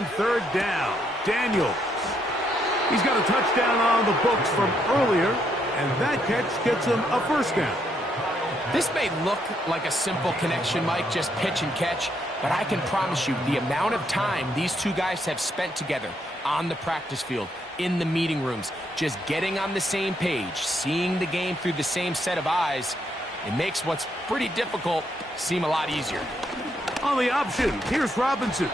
On third down, Daniels. He's got a touchdown on the books from earlier, and that catch gets him a first down. This may look like a simple connection, Mike, just pitch and catch, but I can promise you the amount of time these two guys have spent together on the practice field, in the meeting rooms, just getting on the same page, seeing the game through the same set of eyes, it makes what's pretty difficult seem a lot easier. On the option, here's Robinson.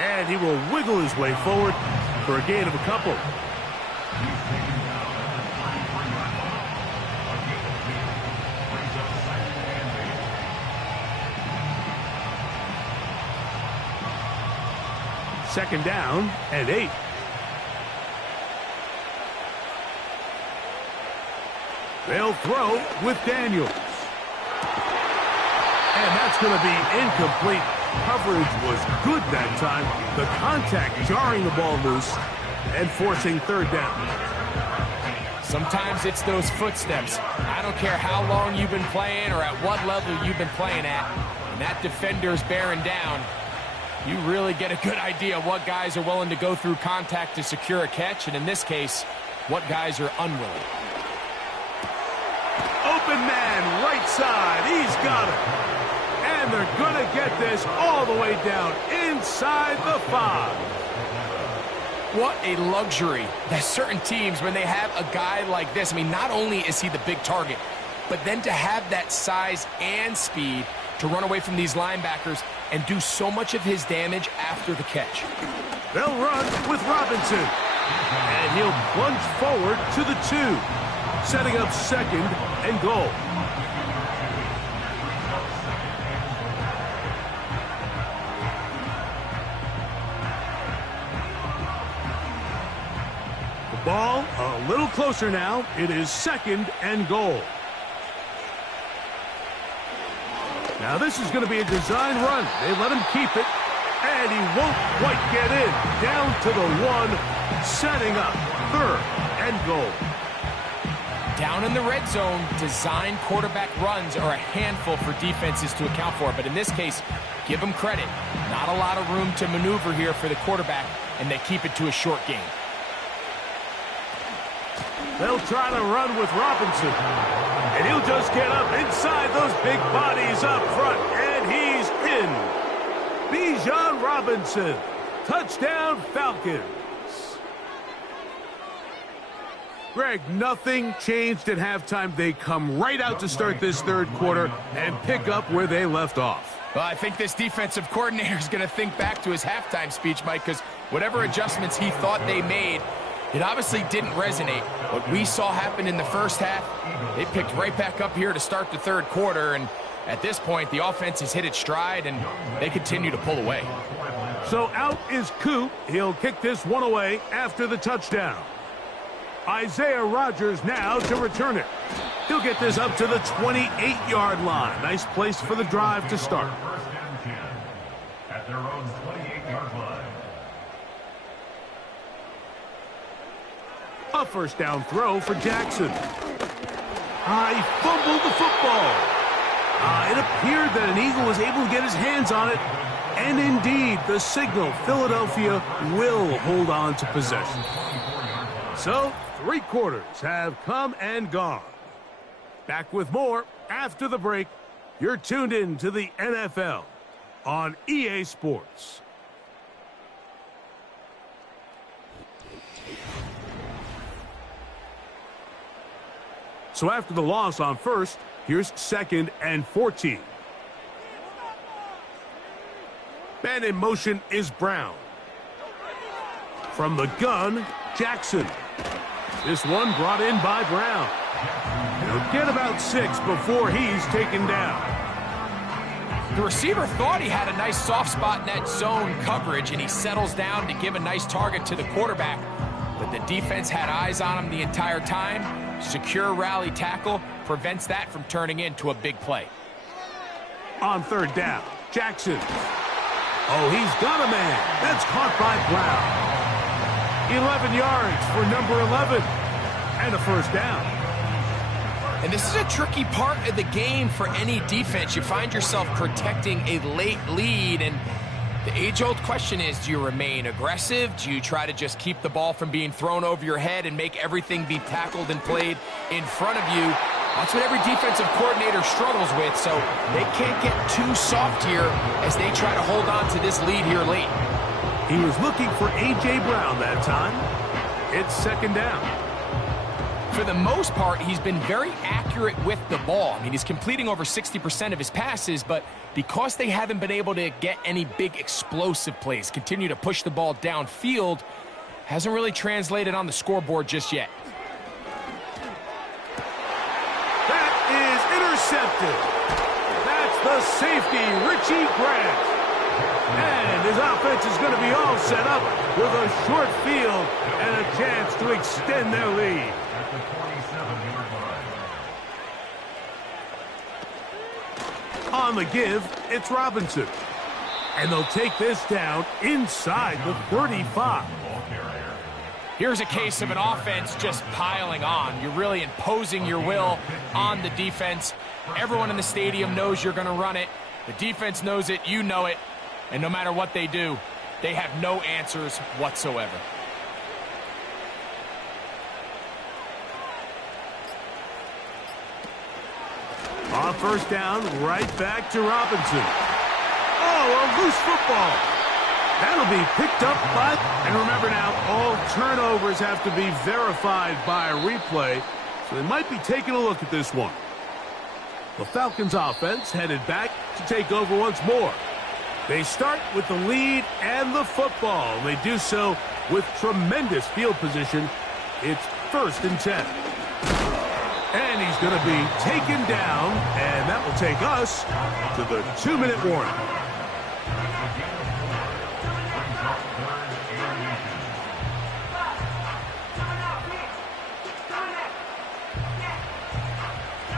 And he will wiggle his way forward for a gain of a couple. Second down and 8. They'll throw with Daniels. And that's going to be incomplete. Coverage was good that time. The contact jarring the ball loose and forcing third down. Sometimes it's those footsteps. I don't care how long you've been playing or at what level you've been playing at. When that defender's bearing down, you really get a good idea of what guys are willing to go through contact to secure a catch, and in this case, what guys are unwilling. Open man, right side. He's got it. And they're going to get this all the way down inside the 5. What a luxury that certain teams, when they have a guy like this, I mean, not only is he the big target, but then to have that size and speed to run away from these linebackers and do so much of his damage after the catch. They'll run with Robinson. And he'll plunge forward to the 2, setting up second and goal. The ball a little closer now. It is second and goal. Now this is going to be a design run. They let him keep it, and he won't quite get in. Down to the 1, setting up third and goal. Down in the red zone, design quarterback runs are a handful for defenses to account for. But in this case, give them credit. Not a lot of room to maneuver here for the quarterback, and they keep it to a short game. They'll try to run with Robinson. And he'll just get up inside those big bodies up front. And he's in. Bijan Robinson. Touchdown, Falcons. Greg, nothing changed at halftime. They come right out to start this third quarter and pick up where they left off. Well, I think this defensive coordinator is going to think back to his halftime speech, Mike, because whatever adjustments he thought they made, it obviously didn't resonate. What we saw happen in the first half, they picked right back up here to start the third quarter, and at this point, the offense has hit its stride, and they continue to pull away. So out is Coop. He'll kick this one away after the touchdown. Isaiah Rodgers now to return it. He'll get this up to the 28-yard line. Nice place for the drive to start. At their own 28-yard line. A first down throw for Jackson. He fumbled the football. It appeared that an Eagle was able to get his hands on it. And indeed, the signal, Philadelphia will hold on to possession. So, 3 quarters have come and gone. Back with more after the break. You're tuned in to the NFL on EA Sports. So after the loss on first, here's second and 14. Man in motion is Brown. From the gun, Jackson. This one brought in by Brown. He'll get about 6 before he's taken down. The receiver thought he had a nice soft spot in that zone coverage, and he settles down to give a nice target to the quarterback. But the defense had eyes on him the entire time. Secure rally tackle prevents that from turning into a big play. On third down, Jackson. Oh, he's got a man. That's caught by Brown. 11 yards for number 11. And a first down. And this is a tricky part of the game for any defense. You find yourself protecting a late lead, and The age-old question is, do you remain aggressive? Do you try to just keep the ball from being thrown over your head and make everything be tackled and played in front of you? That's what every defensive coordinator struggles with, so they can't get too soft here as they try to hold on to this lead here late. He was looking for A.J. Brown that time. It's second down. For the most part, he's been very accurate with the ball. I mean, he's completing over 60% of his passes, but because they haven't been able to get any big explosive plays, continue to push the ball downfield, hasn't really translated on the scoreboard just yet. That is intercepted. That's the safety, Richie Grant. And his offense is going to be all set up with a short field and a chance to extend their lead. At the 47-yard line. On the give, it's Robinson. And they'll take this down inside the 35. Here's a case of an offense just piling on. You're really imposing your will on the defense. Everyone in the stadium knows you're going to run it. The defense knows it, you know it. And no matter what they do, they have no answers whatsoever. On first down, right back to Robinson. Oh, a loose football. That'll be picked up by... And remember now, all turnovers have to be verified by a replay, so they might be taking a look at this one. The Falcons offense headed back to take over once more. They start with the lead and the football. They do so with tremendous field position. It's 1st and 10. And he's going to be taken down, and that will take us to the 2-minute warning.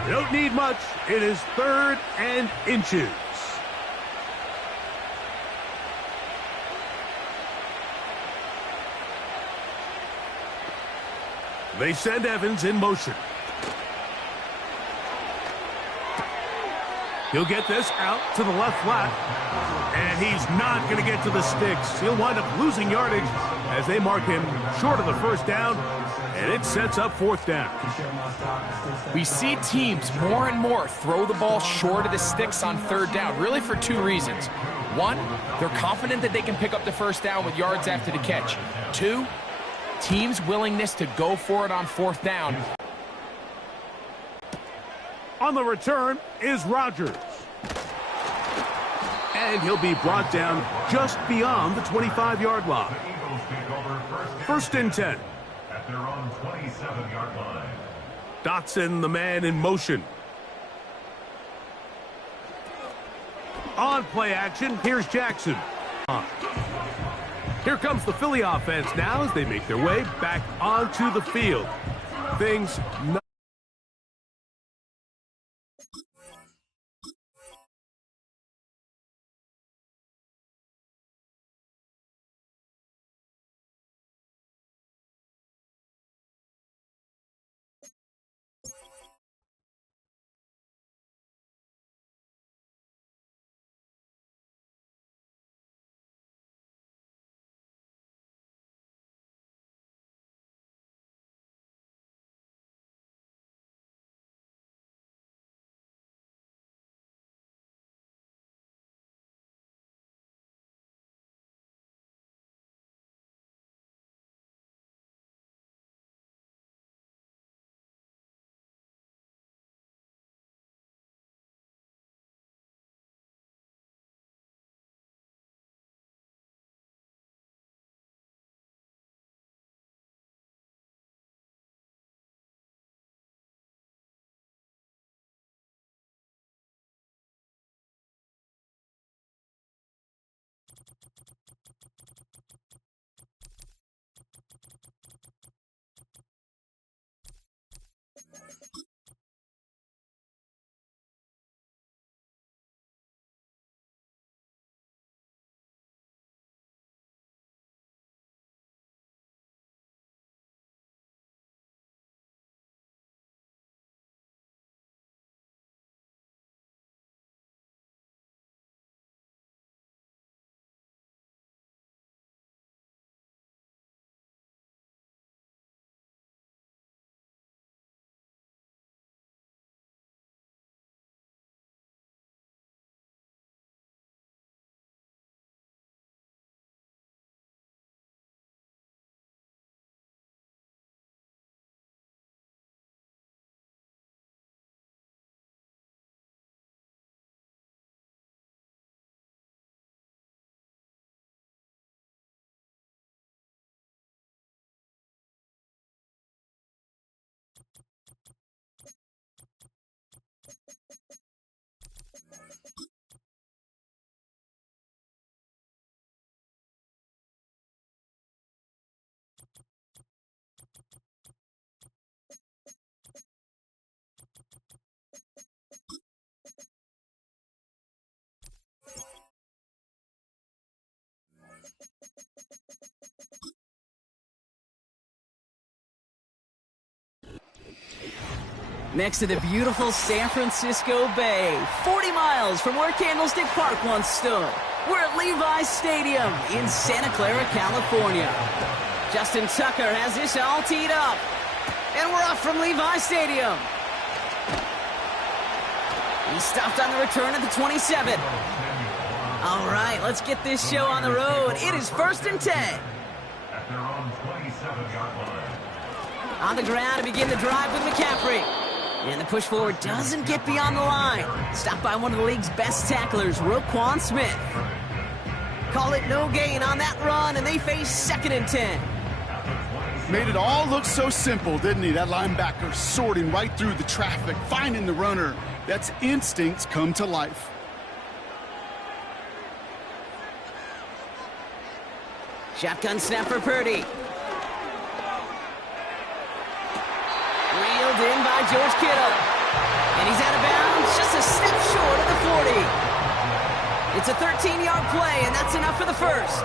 You don't need much. It is 3rd and inches. They send Evans in motion. He'll get this out to the left flat. And he's not going to get to the sticks. He'll wind up losing yardage as they mark him short of the first down. And it sets up 4th down. We see teams more and more throw the ball short of the sticks on 3rd down, really for 2 reasons. 1, they're confident that they can pick up the first down with yards after the catch. 2, teams' willingness to go for it on 4th down. On the return is Rodgers. And he'll be brought down just beyond the 25-yard line. The Eagles take over 1st and 10. at their own 27-yard line. Dotson, the man in motion. On play action, here's Jackson. Here comes the Philly offense now as they make their way back onto the field. Things Next to the beautiful San Francisco Bay, 40 miles from where Candlestick Park once stood. We're at Levi's Stadium in Santa Clara, California. Justin Tucker has this all teed up. And we're off from Levi's Stadium. He stopped on the return at the 27. All right, let's get this show on the road. It is 1st and 10. At their own 27-yard line. On the ground to begin the drive with McCaffrey. And the push forward doesn't get beyond the line. Stopped by one of the league's best tacklers, Roquan Smith. Call it no gain on that run, and they face 2nd and 10. Made it all look so simple, didn't he? That linebacker sorting right through the traffic, finding the runner. That's instincts come to life. Shotgun snap for Purdy. Reeled in by George Kittle. And he's out of bounds, just a step short of the 40. It's a 13-yard play, and that's enough for the first.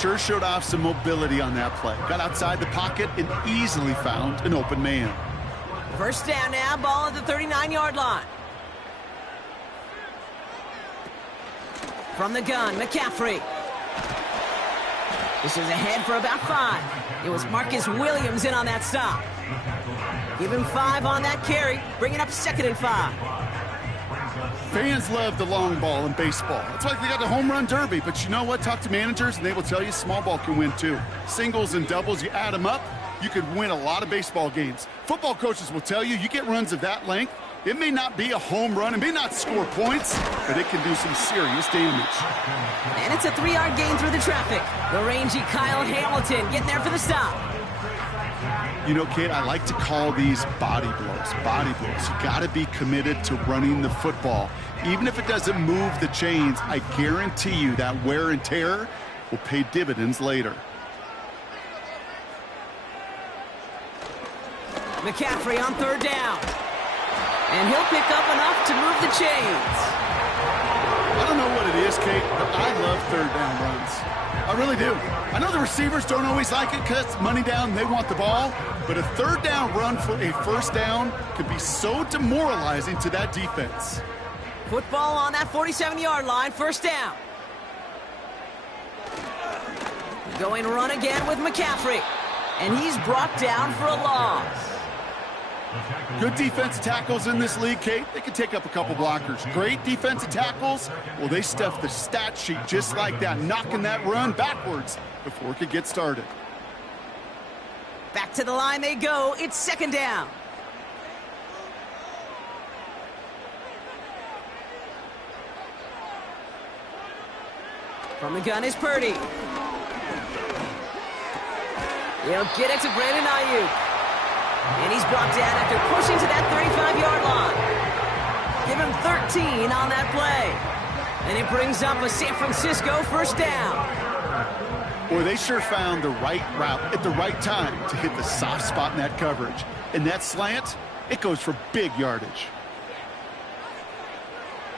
Sure showed off some mobility on that play. Got outside the pocket and easily found an open man. First down now, ball at the 39-yard line. From the gun, McCaffrey. This is ahead for about 5. It was Marcus Williams in on that stop. Give him 5 on that carry, bringing up 2nd and 5. Fans love the long ball in baseball. It's like they got the home run derby, but you know what? Talk to managers and they will tell you small ball can win too. Singles and doubles, you add them up, you could win a lot of baseball games. Football coaches will tell you, you get runs of that length, it may not be a home run, it may not score points, but it can do some serious damage. And it's a 3-yard gain through the traffic. The rangy Kyle Hamilton getting there for the stop. You know, Kate, I like to call these body blows. Body blows. You got to be committed to running the football. Even if it doesn't move the chains, I guarantee you that wear and tear will pay dividends later. McCaffrey on 3rd down. And he'll pick up enough to move the chains. I don't know what it is, Kate, but I love 3rd down runs. I really do. I know the receivers don't always like it because it's money down, they want the ball, but a 3rd down run for a 1st down could be so demoralizing to that defense. Football on that 47-yard line, 1st down. Going run again with McCaffrey. And he's brought down for a loss. Good defensive tackles in this league, Kate. They can take up a couple blockers. Great defensive tackles, well, they stuff the stat sheet just like that, knocking that run backwards before it could get started. Back to the line they go. It's 2nd down. From the gun is Purdy. He'll get it to Brandon Ayuk. And he's brought down after pushing to that 35-yard line. Give him 13 on that play. And it brings up a San Francisco 1st down. Boy, they sure found the right route at the right time to hit the soft spot in that coverage. And that slant, it goes for big yardage.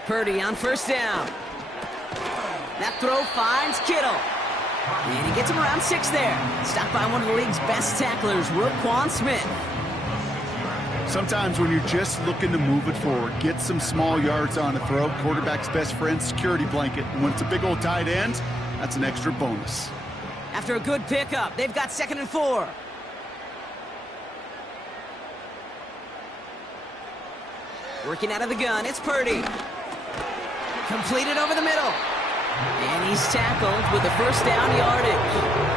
Purdy on 1st down. That throw finds Kittle. And he gets him around 6 there. Stopped by one of the league's best tacklers, Roquan Smith. Sometimes when you're just looking to move it forward, get some small yards on a throw, quarterback's best friend, security blanket. And when it's a big old tight end, that's an extra bonus. After a good pickup, they've got 2nd and 4. Working out of the gun, it's Purdy. Completed over the middle. And he's tackled with the 1st down yardage.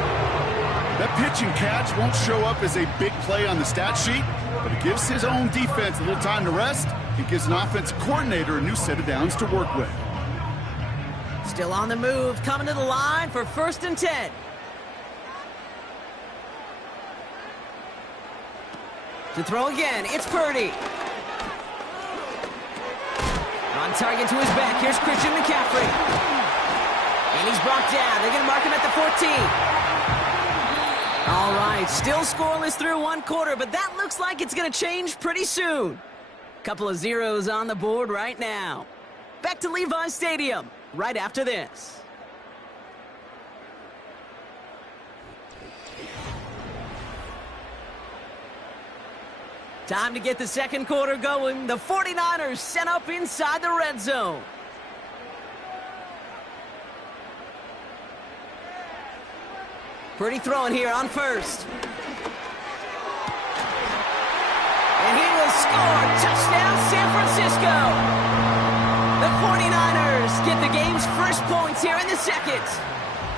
That pitch and catch won't show up as a big play on the stat sheet, but it gives his own defense a little time to rest. It gives an offensive coordinator a new set of downs to work with. Still on the move, coming to the line for 1st and 10. To throw again, it's Purdy. On target to his back, here's Christian McCaffrey. And he's brought down. They're going to mark him at the 14. All right, still scoreless through 1 quarter, but that looks like it's going to change pretty soon. Couple of zeros on the board right now. Back to Levi's Stadium right after this. Time to get the second quarter going. The 49ers set up inside the red zone. Pretty throwing here on first. And he will score. Touchdown, San Francisco. The 49ers get the game's first points here in the second.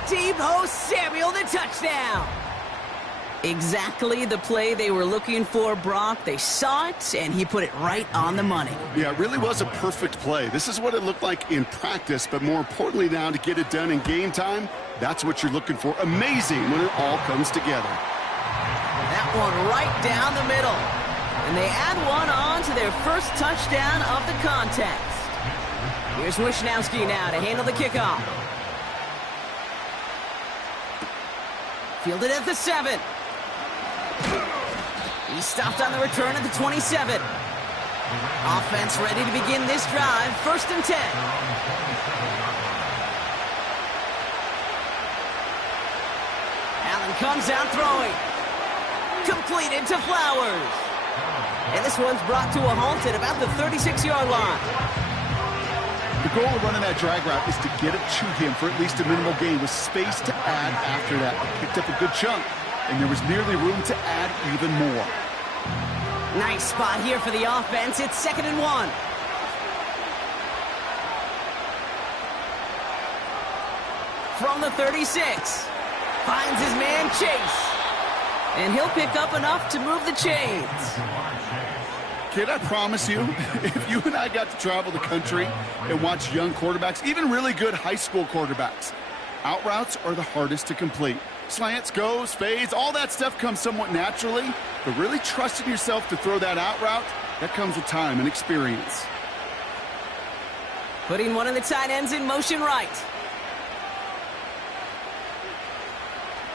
Deebo Samuel, the touchdown. Exactly the play they were looking for, Brock. They saw it, and he put it right on the money. Yeah, it really was a perfect play. This is what it looked like in practice, but more importantly now to get it done in game time, that's what you're looking for. Amazing when it all comes together. That one right down the middle. And they add one on to their first touchdown of the contest. Here's Wishnowski now to handle the kickoff. Fielded at the 7. He stopped on the return at the 27. Offense ready to begin this drive. 1st and 10. Allen comes out throwing. Completed to Flowers. And this one's brought to a halt at about the 36-yard line. The goal of running that drag route is to get it to him for at least a minimal gain with space to add after that. He picked up a good chunk, and there was nearly room to add even more. Nice spot here for the offense. It's 2nd and 1. From the 36. Finds his man Chase. And he'll pick up enough to move the chains. Kid, I promise you, if you and I got to travel the country and watch young quarterbacks, even really good high school quarterbacks, out routes are the hardest to complete. Slants, goes, fades, all that stuff comes somewhat naturally, but really trusting yourself to throw that out route, that comes with time and experience. Putting one of the tight ends in motion right.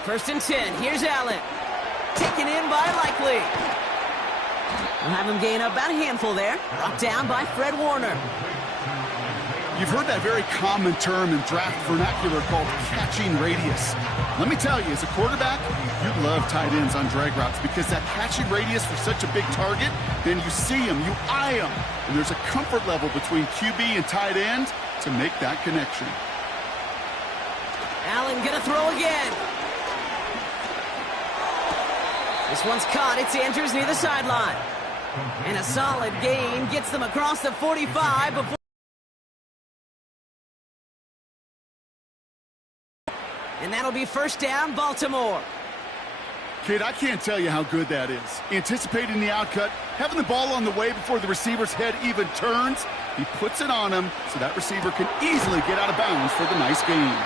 1st and 10. Here's Allen. Taken in by Likely. We'll have him gain up about a handful there. Brought down by Fred Warner. You've heard that very common term in draft vernacular called catching radius. Let me tell you, as a quarterback, you love tight ends on drag routes because that catching radius for such a big target, then you see him, you eye him, and there's a comfort level between QB and tight end to make that connection. Allen gonna throw again. This one's caught. It's Andrews near the sideline. And a solid gain gets them across the 45 before. And that'll be 1st down, Baltimore. Kid, I can't tell you how good that is. Anticipating the outcut, having the ball on the way before the receiver's head even turns, he puts it on him so that receiver can easily get out of bounds for the nice gain.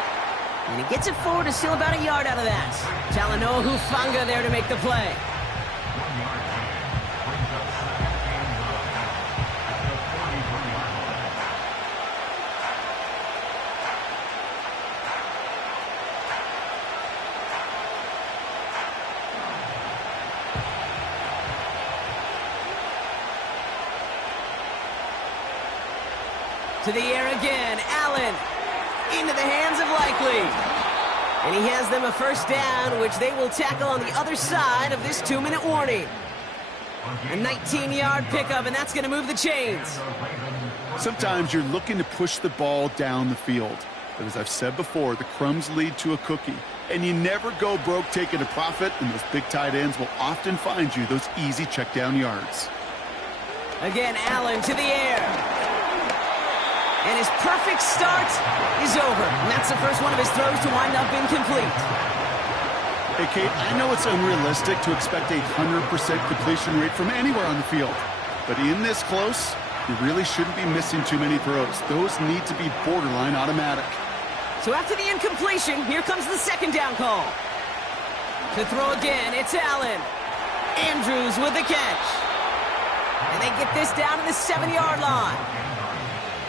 And he gets it forward to steal about a yard out of that. Talanoa Hufanga there to make the play. To the air again, Allen. Into the hands of Likely. And he has them a 1st down, which they will tackle on the other side of this 2-minute warning. A 19-yard pickup, and that's going to move the chains. Sometimes you're looking to push the ball down the field. But as I've said before, the crumbs lead to a cookie. And you never go broke taking a profit, and those big tight ends will often find you those easy check down yards. Again, Allen to the air. And his perfect start is over. And that's the first one of his throws to wind up incomplete. Hey, Kate, I know it's unrealistic to expect a 100% completion rate from anywhere on the field. But in this close, you really shouldn't be missing too many throws. Those need to be borderline automatic. So after the incompletion, here comes the 2nd down call. To throw again, it's Allen. Andrews with the catch. And they get this down to the 7-yard line.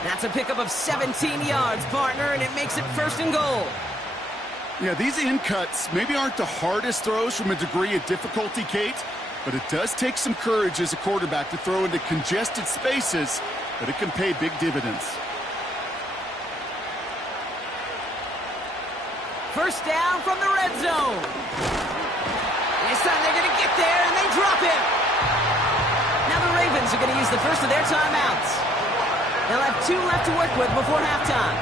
That's a pickup of 17 yards, partner, and it makes it 1st and goal. Yeah, these in cuts maybe aren't the hardest throws from a degree of difficulty, Kate, but it does take some courage as a quarterback to throw into congested spaces, but it can pay big dividends. 1st down from the red zone. This time they're going to get there, and they drop him. Ravens are going to use the first of their timeouts. They'll have 2 left to work with before halftime.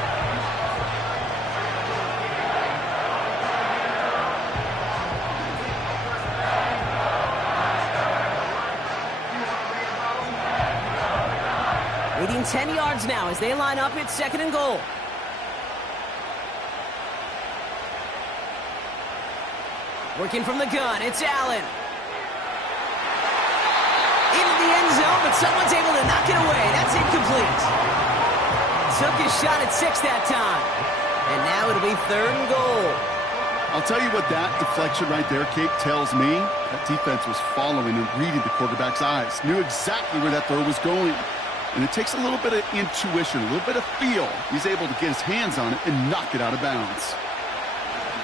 Leading 10 yards now as they line up at 2nd and goal. Working from the gun, it's Allen. Into the end zone, but someone's able to knock it away. That's incomplete. Took his shot at 6 that time. And now it'll be 3rd and goal. I'll tell you what that deflection right there, Kate, tells me. That defense was following and reading the quarterback's eyes. Knew exactly where that throw was going. And it takes a little bit of intuition, a little bit of feel. He's able to get his hands on it and knock it out of bounds.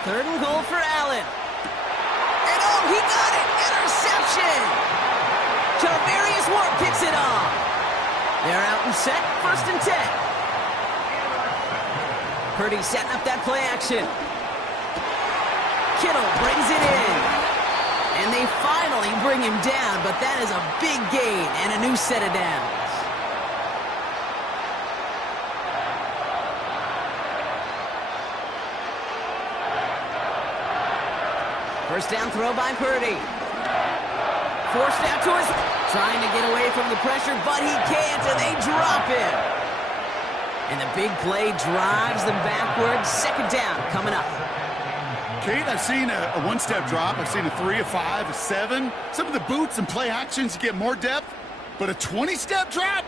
3rd and goal for Allen. And oh, he got it! Interception! Charvarius Ward picks it off. They're out and set, 1st and 10. Purdy setting up that play action. Kittle brings it in. And they finally bring him down, but that is a big gain and a new set of downs. First down throw by Purdy. Forced out to his... Trying to get away from the pressure, but he can't, and they drop him. And the big play drives them backwards. 2nd down coming up. Kate, I've seen a one-step drop. I've seen a 3, a 5, a 7. Some of the boots and play actions, you get more depth. But a 20-step drop?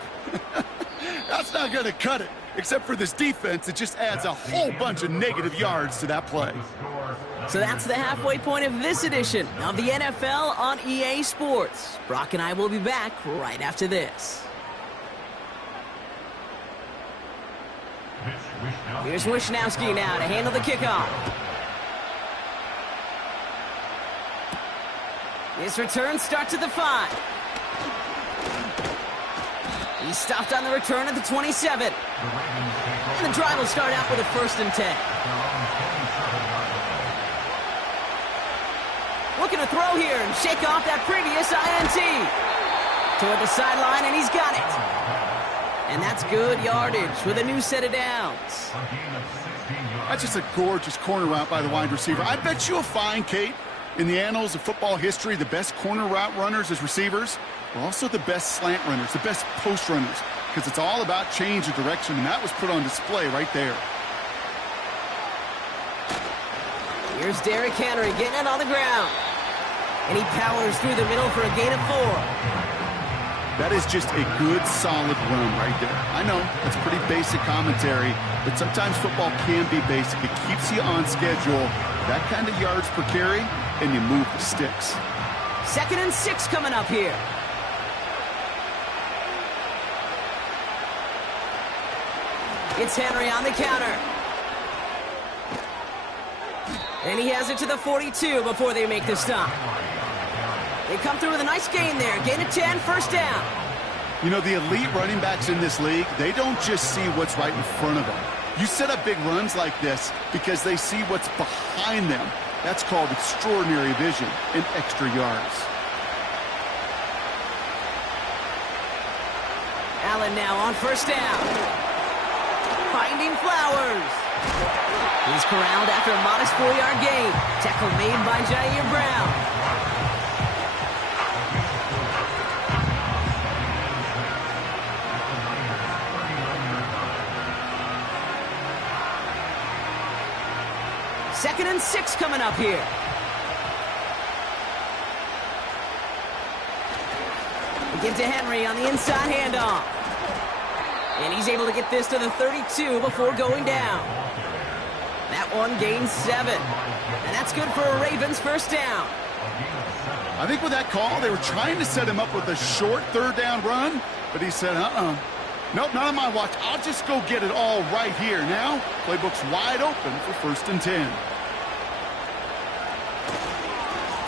That's not going to cut it. Except for this defense, it just adds a whole bunch of negative yards to that play. So that's the halfway point of this edition of the NFL on EA Sports. Brock and I will be back right after this. Here's Wishnowski now to handle the kickoff. This return starts at the 5. He's stopped on the return at the 27. And the drive will start out with a 1st and 10. Looking to throw here and shake off that previous INT. Toward the sideline, and he's got it. And that's good yardage with a new set of downs. That's just a gorgeous corner route by the wide receiver. I bet you'll find, Kate, in the annals of football history, the best corner route runners as receivers are also the best slant runners, the best post runners, because it's all about change of direction, and that was put on display right there. Here's Derrick Henry getting it on the ground. And he powers through the middle for a gain of 4. That is just a good, solid run right there. I know, that's pretty basic commentary, but sometimes football can be basic. It keeps you on schedule. That kind of yards per carry, and you move the sticks. 2nd and 6 coming up here. It's Henry on the counter. And he has it to the 42 before they make the stop. They come through with a nice gain there. Gain of 10, 1st down. You know, the elite running backs in this league, they don't just see what's right in front of them. You set up big runs like this because they see what's behind them. That's called extraordinary vision and extra yards. Allen now on 1st down. Finding Flowers. He's corralled after a modest 4-yard gain. Tackle made by Jair Brown. Second and 6 coming up here. We get to Henry on the inside handoff. And he's able to get this to the 32 before going down. That one gains 7. And that's good for a Ravens 1st down. I think with that call, they were trying to set him up with a short 3rd down run, but he said, nope, not on my watch. I'll just go get it all right here. Now, playbook's wide open for 1st and 10.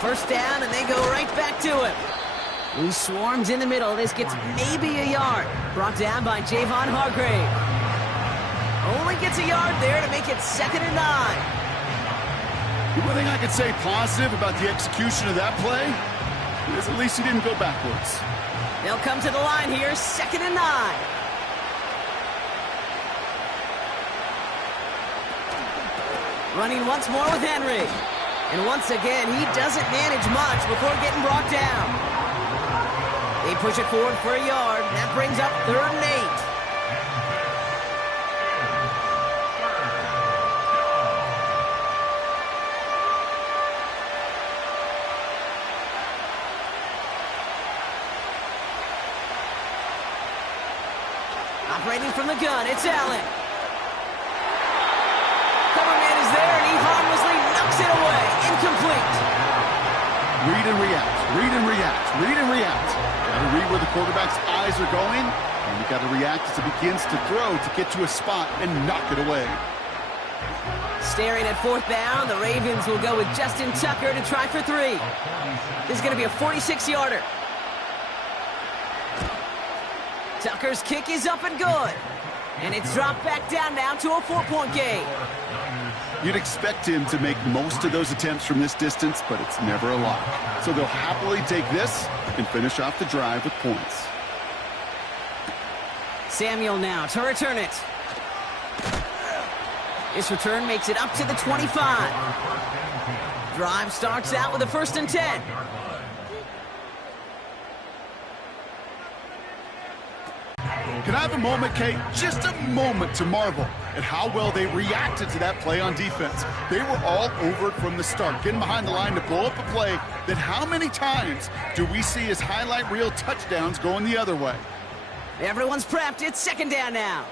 1st down, and they go right back to him. He swarms in the middle. This gets maybe a yard. Brought down by Javon Hargrave. Only gets a yard there to make it 2nd and 9. The one thing I could say positive about the execution of that play is at least he didn't go backwards. They'll come to the line here, 2nd and 9. Running once more with Henry. And once again, he doesn't manage much before getting brought down. They push it forward for a yard. That brings up 3rd and 8. Operating from the gun, it's Allen. Cover man is there, and he harmlessly knocks it away. Incomplete. Read and react, read and react, read and react. Got to read where the quarterback's eyes are going, and you got to react as it begins to throw to get to a spot and knock it away. Staring at 4th down, the Ravens will go with Justin Tucker to try for 3. This is going to be a 46-yarder. Tucker's kick is up and good. And it's dropped back down now to a 4-point game. You'd expect him to make most of those attempts from this distance, but it's never a lot. So they'll happily take this and finish off the drive with points. Samuel now to return it. This return makes it up to the 25. Drive starts out with a 1st and 10. Can I have a moment, Kate? Just a moment to marvel at how well they reacted to that play on defense. They were all over it from the start, getting behind the line to blow up a play that how many times do we see as highlight reel touchdowns going the other way? Everyone's prepped. It's 2nd down now.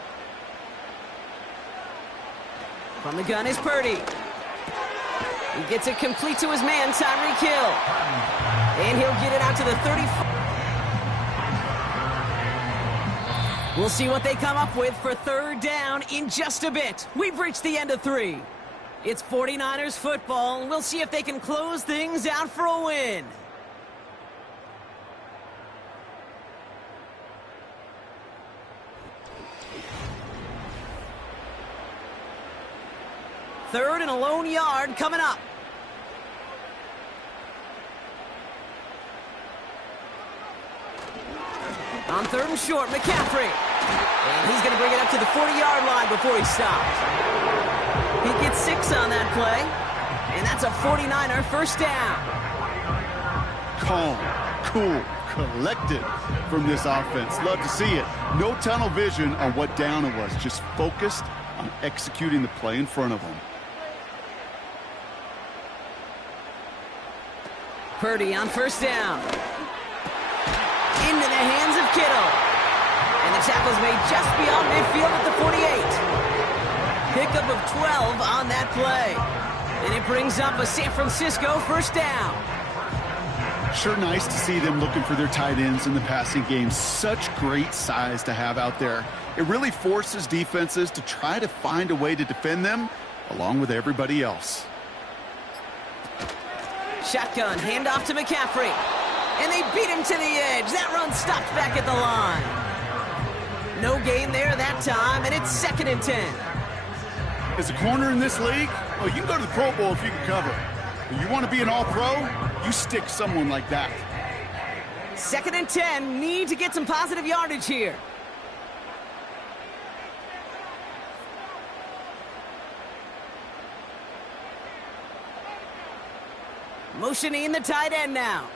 From the gun is Purdy. He gets it complete to his man, Tyreek Hill. And he'll get it out to the 35. We'll see what they come up with for 3rd down in just a bit. We've reached the end of 3. It's 49ers football, and we'll see if they can close things out for a win. Third and a lone yard coming up. On 3rd and short, McCaffrey. And he's going to bring it up to the 40-yard line before he stops. He gets 6 on that play. And that's a 49er 1st down. Calm, cool, collected from this offense. Love to see it. No tunnel vision on what down it was. Just focused on executing the play in front of them. Purdy on 1st down. Into the hands of Kittle. And the tackle's made just beyond midfield at the 48. Pickup of 12 on that play. And it brings up a San Francisco 1st down. Sure nice to see them looking for their tight ends in the passing game. Such great size to have out there. It really forces defenses to try to find a way to defend them along with everybody else. Shotgun, handoff to McCaffrey. And they beat him to the edge. That run stopped back at the line. No gain there that time, and it's 2nd and 10. As a corner in this league, well, you can go to the Pro Bowl if you can cover. But you want to be an all-pro, you stick someone like that. 2nd and 10, need to get some positive yardage here. Motioning the tight end now.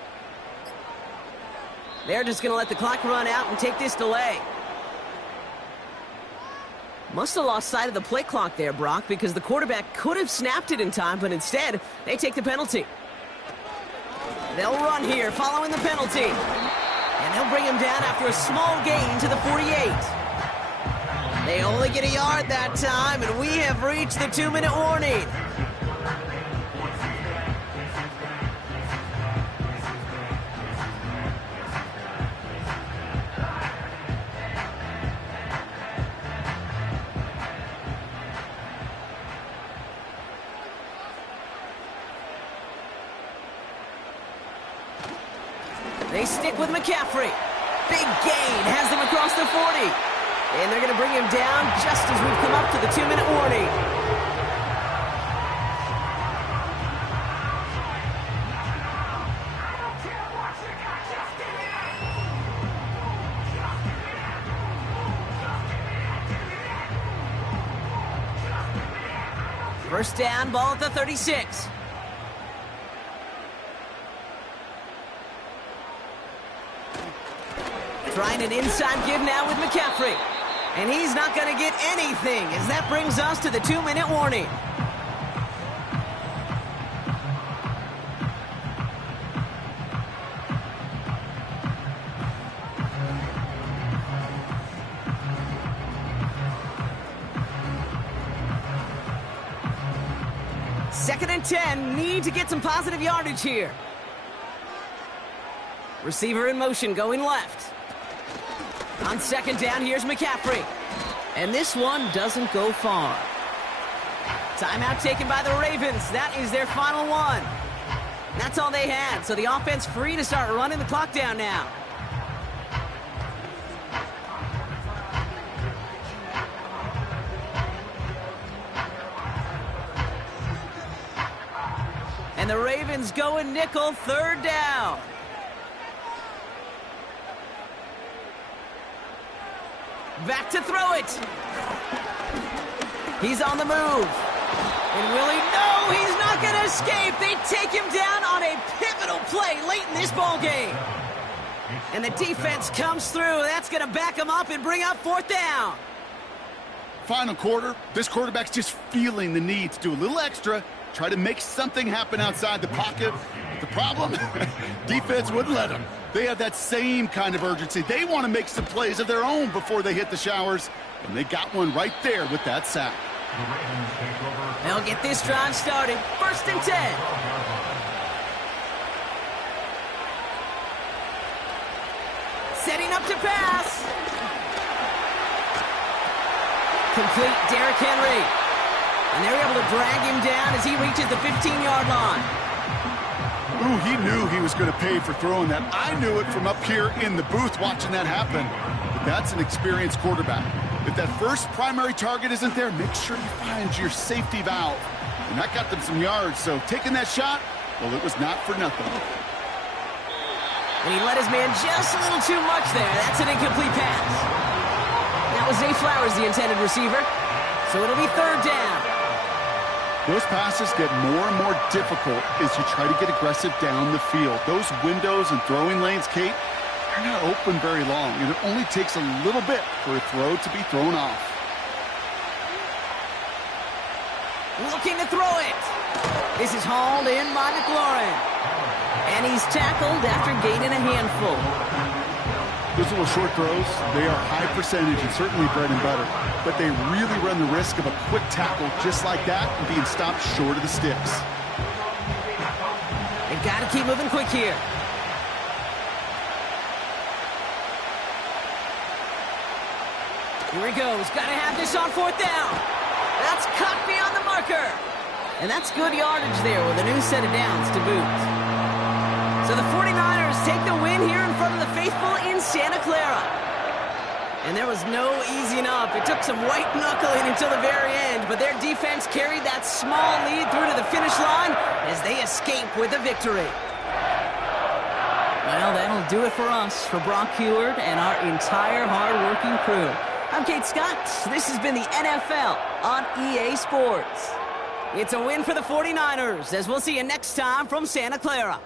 They're just going to let the clock run out and take this delay. Must have lost sight of the play clock there, Brock, because the quarterback could have snapped it in time, but instead, they take the penalty. They'll run here following the penalty. And they'll bring him down after a small gain to the 48. They only get a yard that time, and we have reached the 2-minute warning. They stick with McCaffrey. Big gain has them across the 40. And they're going to bring him down just as we've come up to the 2-minute warning. First down, ball at the 36. Trying an inside give now with McCaffrey. And he's not going to get anything, as that brings us to the 2-minute warning. Second and 10, need to get some positive yardage here. Receiver in motion, going left. On second down, here's McCaffrey. And this one doesn't go far. Timeout taken by the Ravens. That is their final one. That's all they had, so the offense free to start running the clock down now. And the Ravens going nickel, third down. Back to throw it. He's on the move. And will he? No, he's not going to escape. They take him down on a pivotal play late in this ball game. And the defense comes through. That's going to back him up and bring up fourth down. Final quarter, this quarterback's just feeling the need to do a little extra, try to make something happen outside the pocket. The problem, defense wouldn't let them. They have that same kind of urgency. They want to make some plays of their own before they hit the showers, and they got one right there with that sack. They'll get this drive started. First and 10. Setting up to pass. Complete Derrick Henry. And they're able to drag him down as he reaches the 15-yard line. Ooh, he knew he was going to pay for throwing that. I knew it from up here in the booth watching that happen. But that's an experienced quarterback. If that first primary target isn't there, make sure you find your safety valve. And that got them some yards, so taking that shot, well, it was not for nothing. And he let his man just a little too much there. That's an incomplete pass. That was Zay Flowers, the intended receiver. So it'll be third down. Those passes get more and more difficult as you try to get aggressive down the field. Those windows and throwing lanes, Kate, they're not open very long, and it only takes a little bit for a throw to be thrown off. Looking to throw it. This is hauled in by McLaurin. And he's tackled after gaining a handful. Those little short throws, they are high percentage and certainly bread and butter. But they really run the risk of a quick tackle just like that and being stopped short of the sticks. They've got to keep moving quick here. Here he goes. Got to have this on fourth down. That's cut beyond the marker. And that's good yardage there with a new set of downs to boot. So the 49ers take the win here in front of the faithful in Santa Clara. And there was no easing up. It took some white knuckling until the very end, but their defense carried that small lead through to the finish line as they escape with a victory. Well, that'll do it for us, for Brock Heward and our entire hard-working crew. I'm Kate Scott. This has been the NFL on EA Sports. It's a win for the 49ers, as we'll see you next time from Santa Clara.